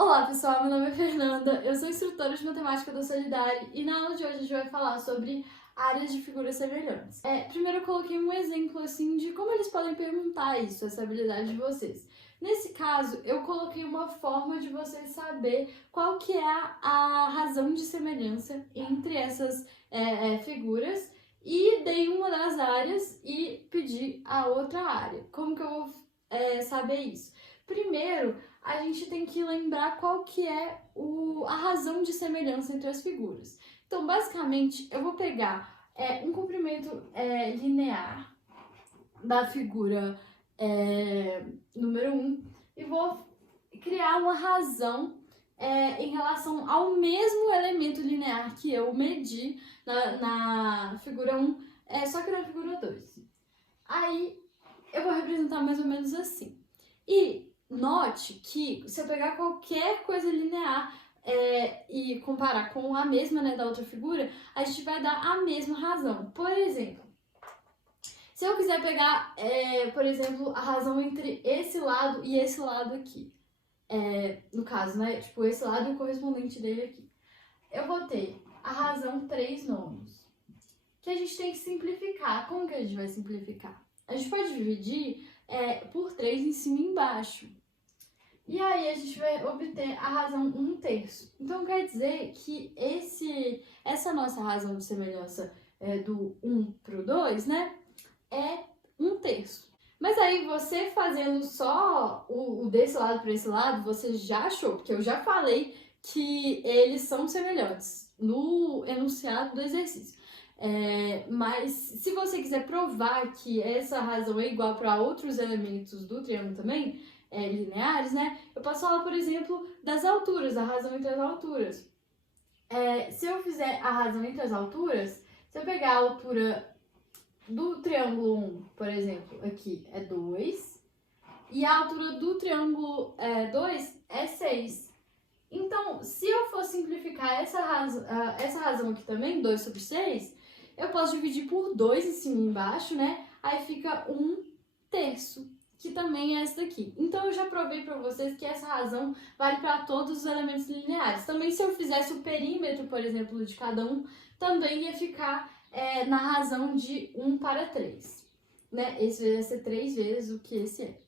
Olá pessoal, meu nome é Fernanda, eu sou instrutora de matemática da Solidária e na aula de hoje a gente vai falar sobre áreas de figuras semelhantes. Primeiro eu coloquei um exemplo assim de como eles podem perguntar isso, essa habilidade de vocês. Nesse caso, eu coloquei uma forma de vocês saber qual que é a razão de semelhança entre essas figuras e dei uma das áreas e pedi a outra área. Como que eu vou saber isso? Primeiro, a gente tem que lembrar qual que é a razão de semelhança entre as figuras. Então, basicamente, eu vou pegar um comprimento linear da figura número 1 e vou criar uma razão em relação ao mesmo elemento linear que eu medi na figura 1, só que na figura 2. Aí, eu vou representar mais ou menos assim. E note que se eu pegar qualquer coisa linear e comparar com a mesma, né, da outra figura, a gente vai dar a mesma razão. Por exemplo, se eu quiser pegar, por exemplo, a razão entre esse lado e esse lado aqui, no caso, né, tipo esse lado e o correspondente dele aqui, eu vou ter a razão 3 nonos, que a gente tem que simplificar. Como que a gente vai simplificar? A gente pode dividir por 3 em cima e embaixo. E aí a gente vai obter a razão 1/3. Então quer dizer que essa nossa razão de semelhança do 1 para o 2, né, é 1/3. Mas aí você fazendo só o desse lado para esse lado, você já achou, porque eu já falei que eles são semelhantes no enunciado do exercício. Mas se você quiser provar que essa razão é igual para outros elementos do triângulo também, lineares, né? Eu posso falar, por exemplo, das alturas, a razão entre as alturas. Se eu fizer a razão entre as alturas, se eu pegar a altura do triângulo 1, por exemplo, aqui é 2, e a altura do triângulo 2 é 6. Então, se eu for simplificar essa razão aqui também, 2/6, eu posso dividir por 2 em cima e embaixo, né? Aí fica 1/3, que também é essa daqui. Então, eu já provei para vocês que essa razão vale para todos os elementos lineares. Também, se eu fizesse o perímetro, por exemplo, de cada um, também ia ficar na razão de 1/3, né? Esse vai ser 3 vezes o que esse é.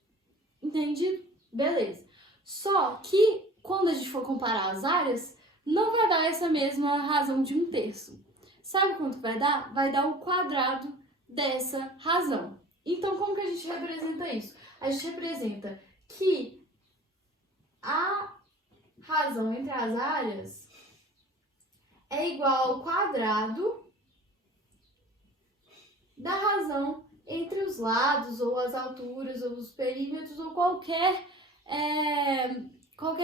Entendido? Beleza. Só que, quando a gente for comparar as áreas, não vai dar essa mesma razão de 1/3. Sabe quanto vai dar? Vai dar o quadrado dessa razão. Então, como que a gente representa isso? A gente representa que a razão entre as áreas é igual ao quadrado da razão entre os lados, ou as alturas, ou os perímetros, ou qualquer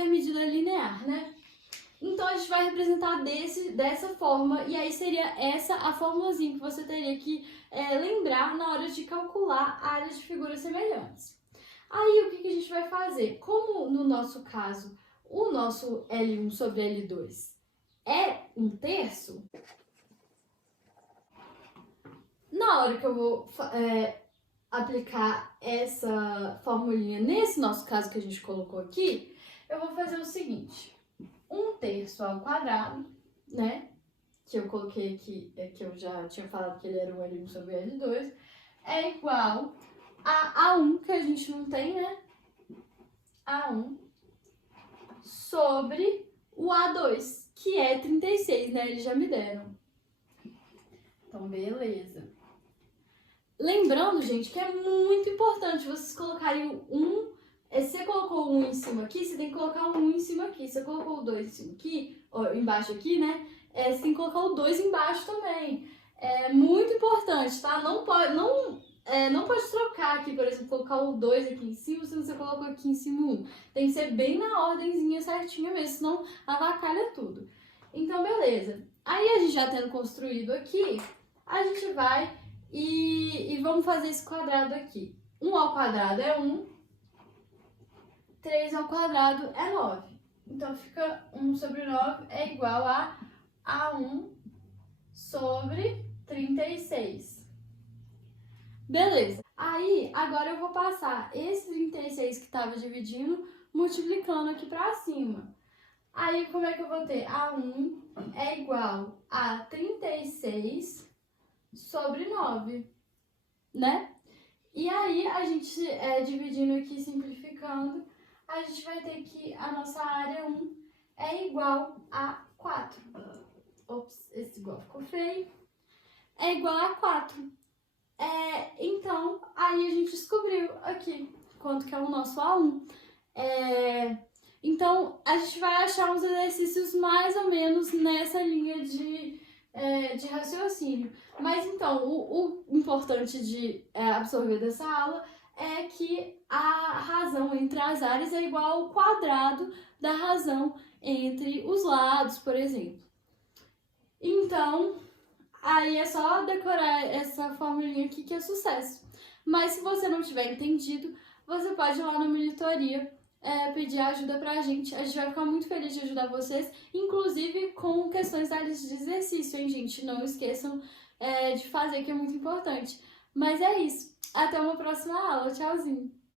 medida linear, né? Então, a gente vai representar dessa forma, e aí seria essa a formulazinha que você teria que lembrar na hora de calcular áreas de figuras semelhantes. Aí, o que a gente vai fazer? Como no nosso caso, o nosso L1 sobre L2 é 1/3, na hora que eu vou aplicar essa formulinha nesse nosso caso que a gente colocou aqui, eu vou fazer o seguinte: 1/3 ao quadrado, né? Que eu coloquei aqui, que eu já tinha falado que ele era o L1 sobre L2, é igual a A1, que a gente não tem, né? A1 sobre o A2, que é 36, né? Eles já me deram. Então, beleza. Lembrando, gente, que é muito importante vocês colocarem o 1. Se você colocou o 1 em cima aqui, você tem que colocar o 1 em cima aqui. Se você colocou o 2 em cima aqui, ou embaixo aqui, né? Você tem que colocar o 2 embaixo também. É muito importante, tá? Não pode trocar aqui, por exemplo, colocar o 2 aqui em cima, se você colocou aqui em cima o 1. Tem que ser bem na ordenzinha certinha mesmo, senão avacalha tudo. Então, beleza. Aí, a gente já tendo construído aqui, a gente vai e vamos fazer esse quadrado aqui. 1 ao quadrado é 1, 3 ao quadrado é 9. Então, fica 1 sobre 9 é igual a 1 sobre 36. Beleza. Aí, agora eu vou passar esse 36 que estava dividindo, multiplicando aqui para cima. Aí, como é que eu vou ter? A1 é igual a 36 sobre 9, né? E aí, a gente, dividindo aqui, simplificando, a gente vai ter que a nossa área 1 é igual a 4. Ops, esse igual ficou feio. É igual a 4. Então, aí a gente descobriu aqui quanto que é o nosso A1. Então, a gente vai achar uns exercícios mais ou menos nessa linha de raciocínio. Mas então, o importante de absorver dessa aula é que a razão entre as áreas é igual ao quadrado da razão entre os lados, por exemplo. Então, aí é só decorar essa formulinha aqui que é sucesso. Mas se você não tiver entendido, você pode ir lá na monitoria pedir ajuda pra gente. A gente vai ficar muito feliz de ajudar vocês, inclusive com questões da lista de exercício, hein, gente? Não esqueçam de fazer, que é muito importante. Mas é isso. Até uma próxima aula. Tchauzinho!